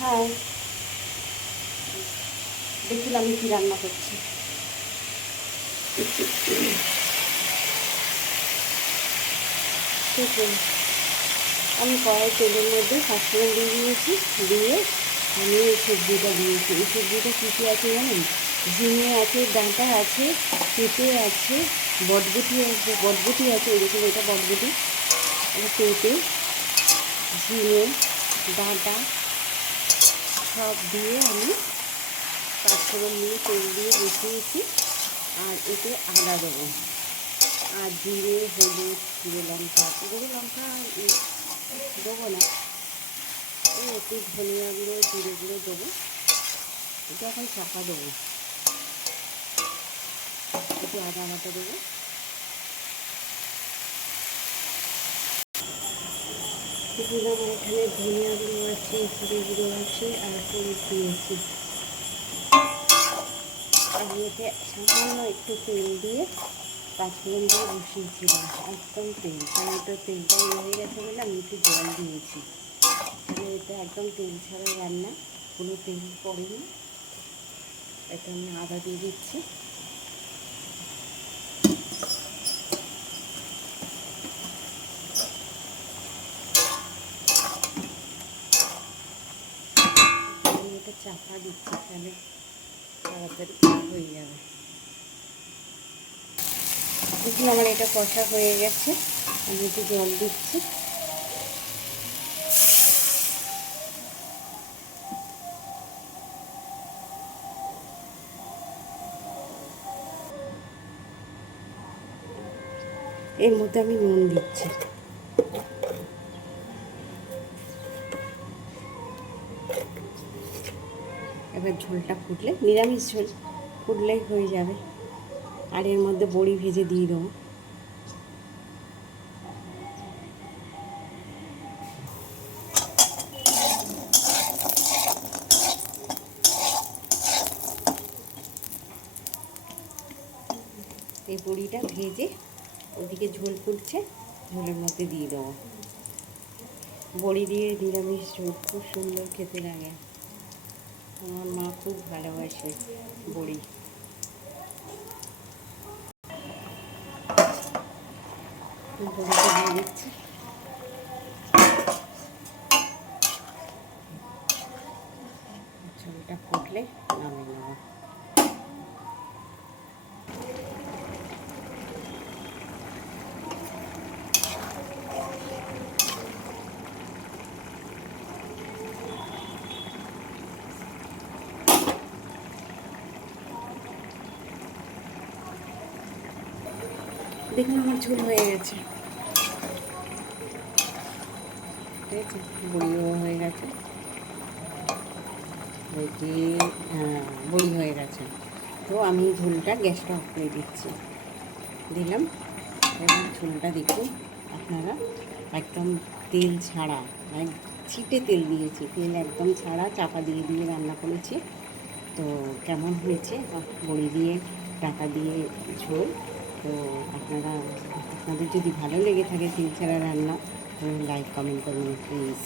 হ্যাঁ, দেখুন আমি কী রান্না করছি। দেখুন আমি কড়াই তেলের মধ্যে পাঁচফোড়ন দিয়ে দিয়েছি, দিয়ে আমি এই সবজিটা দিয়েছি। এই সবজিটা কী কী আছে জানেন? ঝিঙে আছে, ডাঁটা আছে, পেঁপে আছে, বটবটি আছে, এই দেখুন এটা বটবটি, এটা পেঁপে, ঝিঙে, ডাঁটা সব দিয়ে আমি পাঁচফোড়ন দিয়ে তেল দিয়ে বসিয়েছি। আর এতে আদা দেবো, আর জিরে, হলুদ, গুঁড়ো লঙ্কা দেবো না, একটু ধনিয়া গুঁড়ো, জিরে গুঁড়ো দেবো। এটা এখন চাপা দেবো, একটু আদা বাটা দেবো। দেখুন আমার এখানে ধনিয়া গুঁড়ো আছে, জিরে গুঁড়ো আছে, আর হলুদ দিয়েছি। আমি এতে সামান্য একটু তেল দিয়ে পাঁচফোড়ন দিয়ে বসিয়েছিলাম, একদম তেল, কারণ এটা তেলটা হয়ে গেছে বলে আমি একটু জল দিয়েছি। তাহলে এটা একদম তেল ছাড়া রান্না, কোনো তেল পড়েনি। এটা আমি আদা দিয়ে দিচ্ছি। আমি এটা চাপা দিচ্ছি, তাহলে তাড়াতাড়ি হয়ে যাবে। দেখুন আমার এটা কষা হয়ে গেছে, আমি একটু জল দিচ্ছি। এর মধ্যে আমি নুন দিচ্ছি। এবার ঝোলটা ফুটলে, নিরামিষ ঝোল ফুটলেই হয়ে যাবে। আর এর মধ্যে বড়ি ভেজে দিয়ে দেবো। এই বড়িটা ভেজে ওদিকে ঝোল ফুটছে, ঝোলের মধ্যে দিয়ে দেবো। বড়ি দিয়ে নিরামিষ ঝোল খুব সুন্দর খেতে লাগে। আমার মা খুব ভালোবাসে বড়ি। বড়িটা দিয়ে দিচ্ছি। ঝোলটা ফুটলে নামিয়ে নেব। দেখুন আমার ঝোল হয়ে গেছে, ঠিক আছে, বড়িও হয়ে গেছে, হ্যাঁ বড়ি হয়ে গেছে। তো আমি ঝোলটা গ্যাসটা অফ করে দিচ্ছি, দিলাম। এবার ঝোলটা দেখুন আপনারা, একদম তেল ছাড়া, এক ছিটে তেল দিয়েছি, তেল একদম ছাড়া, চাপা দিয়ে দিয়ে রান্না করেছি। তো কেমন হয়েছে বড়ি দিয়ে ডাঁটা দিয়ে ঝোল? তো আপনাদের যদি ভালো লেগে থাকে তেল ছাড়া রান্না, তো লাইক কমেন্ট করবেন প্লিজ।